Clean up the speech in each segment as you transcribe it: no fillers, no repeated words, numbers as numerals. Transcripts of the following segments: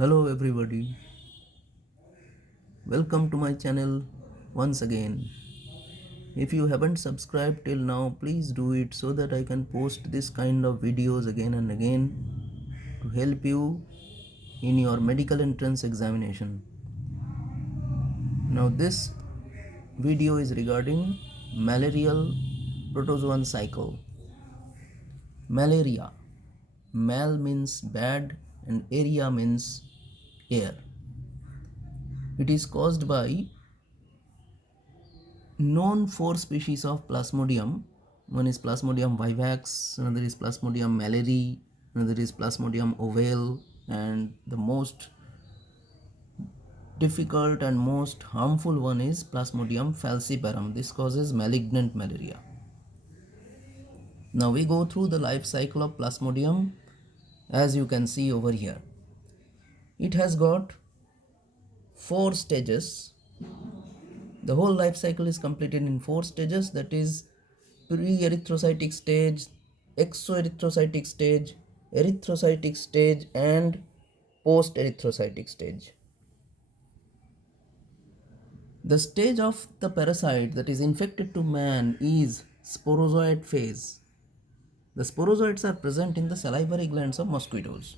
Hello everybody, welcome to my channel once again. If you haven't subscribed till now, please do it so that I can post this kind of videos again and again to help you in your medical entrance examination. Now this video is regarding malarial protozoan cycle. Malaria. Mal means bad and area means air. It is caused by known four species of Plasmodium. One is Plasmodium vivax, another is Plasmodium malari, another is Plasmodium ovale, and the most difficult and most harmful one is Plasmodium falciparum. This causes malignant malaria. Now we go through the life cycle of Plasmodium as you can see over here. It has got four stages. The whole life cycle is completed in four stages, that is pre-erythrocytic stage, exoerythrocytic stage, erythrocytic stage, and post-erythrocytic stage. The stage of the parasite that is infected to man is sporozoid phase. The sporozoids are present in the salivary glands of mosquitoes.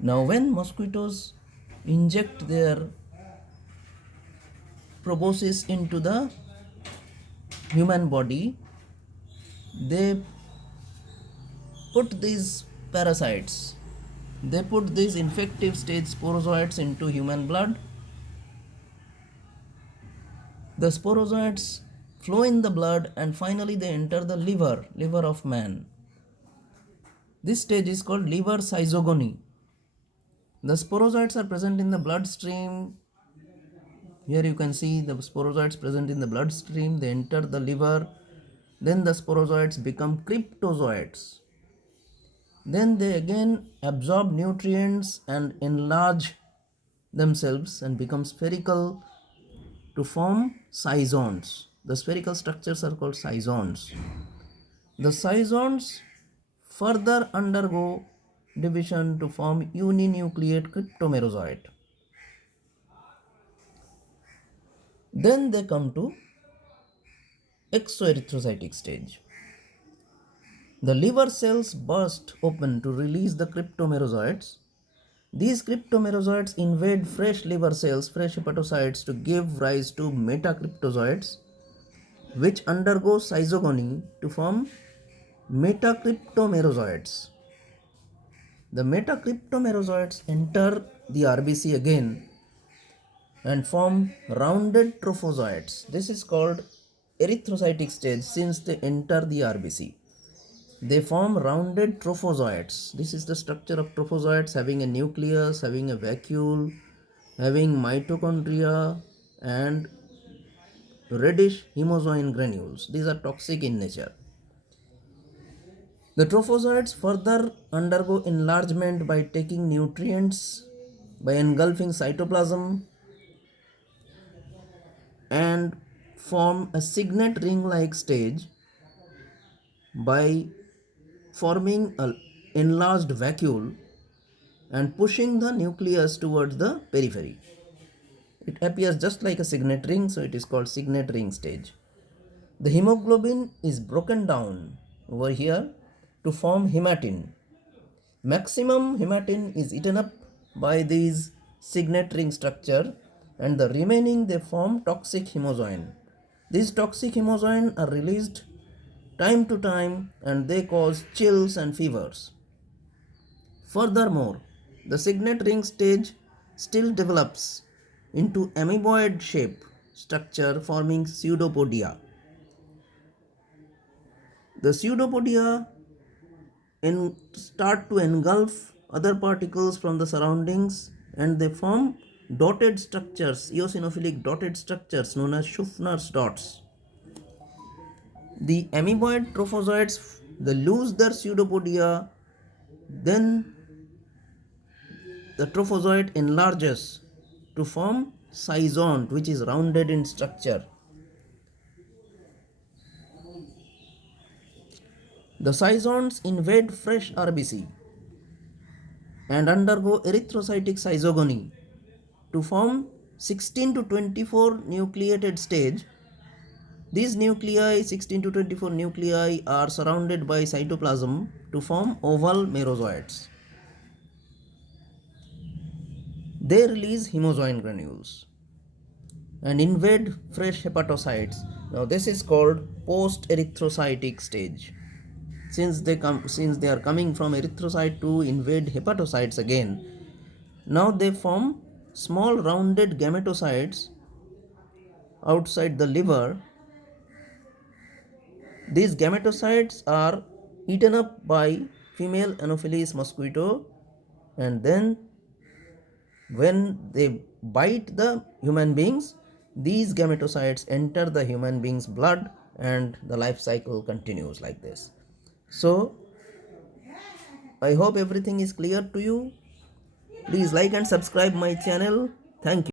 Now when mosquitoes inject their proboscis into the human body, they put these parasites, they put these infective stage sporozoids into human blood. The sporozoids flow in the blood and finally they enter the liver of man. This stage is called liver schizogony. The sporozoids are present in the bloodstream. Here you can see the sporozoids present in the bloodstream. They enter the liver. Then the sporozoids become cryptozoites. Then they again absorb nutrients and enlarge themselves and become spherical to form schizons. The spherical structures are called schizons. The schizons further undergo division to form uninucleate cryptomerozoite. Then they come to exoerythrocytic stage. The liver cells burst open to release the cryptomerozoites. These cryptomerozoites invade fresh liver cells, fresh hepatocytes, to give rise to metacryptozoites, which undergo schizogony to form metacryptomerozoites. The metacryptomerozoites enter the RBC again and form rounded trophozoites. This is called erythrocytic stage since they enter the RBC. They form rounded trophozoites. This is the structure of trophozoites, having a nucleus, having a vacuole, having mitochondria and reddish hemozoin granules. These are toxic in nature. The trophozoites further undergo enlargement by taking nutrients, by engulfing cytoplasm, and form a signet ring-like stage by forming an enlarged vacuole and pushing the nucleus towards the periphery. It appears just like a signet ring, so it is called signet ring stage. The hemoglobin is broken down over here to form hematin. Maximum hematin is eaten up by these signet ring structure, and the remaining they form toxic hemozoin. These toxic hemozoin are released time to time and they cause chills and fevers. Furthermore, the signet ring stage still develops into amoeboid shape structure forming pseudopodia. The pseudopodia start to engulf other particles from the surroundings and they form dotted structures, eosinophilic dotted structures known as Schuffner's dots. The amoeboid trophozoites, they lose their pseudopodia, then the trophozoite enlarges to form schizont, which is rounded in structure. The schizonts invade fresh RBC. and undergo erythrocytic schizogony to form 16 to 24 nucleated stage. These nuclei, 16 to 24 nuclei, are surrounded by cytoplasm to form oval merozoites. They release hemozoin granules and invade fresh hepatocytes. Now this is called post-erythrocytic stage. Since they are coming from erythrocyte to invade hepatocytes again, now they form small rounded gametocytes outside the liver. These gametocytes are eaten up by female Anopheles mosquito, and then when they bite the human beings, these gametocytes enter the human being's blood and the life cycle continues like this. So I hope everything is clear to you. Please like and subscribe my channel. Thank you.